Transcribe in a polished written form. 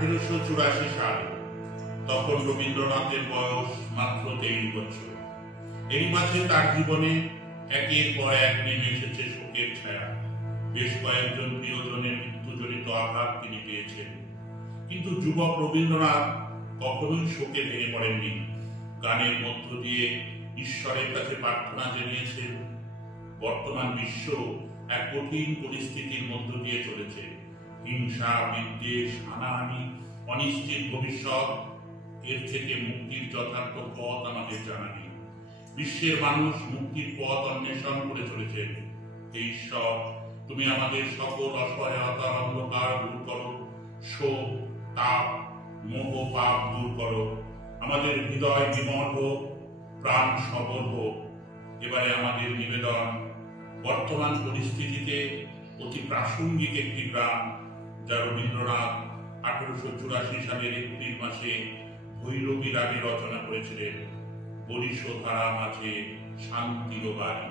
1884 সাল। তখন রবীন্দ্রনাথের বয়স মাত্র 23 বছর। এই মাঝে তার জীবনে একের পর এক নেমে এসেছে শোকের ছায়া। বেশ কয়েকজন প্রিয়জনের মৃত্যুজনিত আঘাত তিনি পেয়েছেন, কিন্তু যুবক রবীন্দ্রনাথ কখনোই শোকে ভেঙে পড়েননি। গানের মধ্য দিয়ে ঈশ্বরের কাছে প্রার্থনা জানিয়েছেন। বর্তমান বিশ্ব এক কঠিন পরিস্থিতির মধ্য দিয়ে চলেছে। হিংসা, বিদ্বেষ, হানাহানি, অনিশ্চিত ভবিষ্যৎ, এর থেকে মুক্তির যথার্থ পথ আমাদের জানা নেই। বিশ্বের মানুষ মুক্তির পথ অন্বেষণ করে চলেছেন। হে ঈশ্বর, তুমি আমাদের সকল অসহায়তার অন্ধকার দূর করো, শোক, তাপ, মোহ, পাপ দূর করো। আমাদের হৃদয় বিমল হোক, প্রাণ সবল হোক। এবারে আমাদের নিবেদন বর্তমান পরিস্থিতিতে অতি প্রাসঙ্গিক একটি গান, যা রবীন্দ্রনাথ 1884 সালের এপ্রিল মাসে ভৈরবী রাগে রচনা করেছিলেন। বরিশধারা মাঝে শান্তির বাড়ি।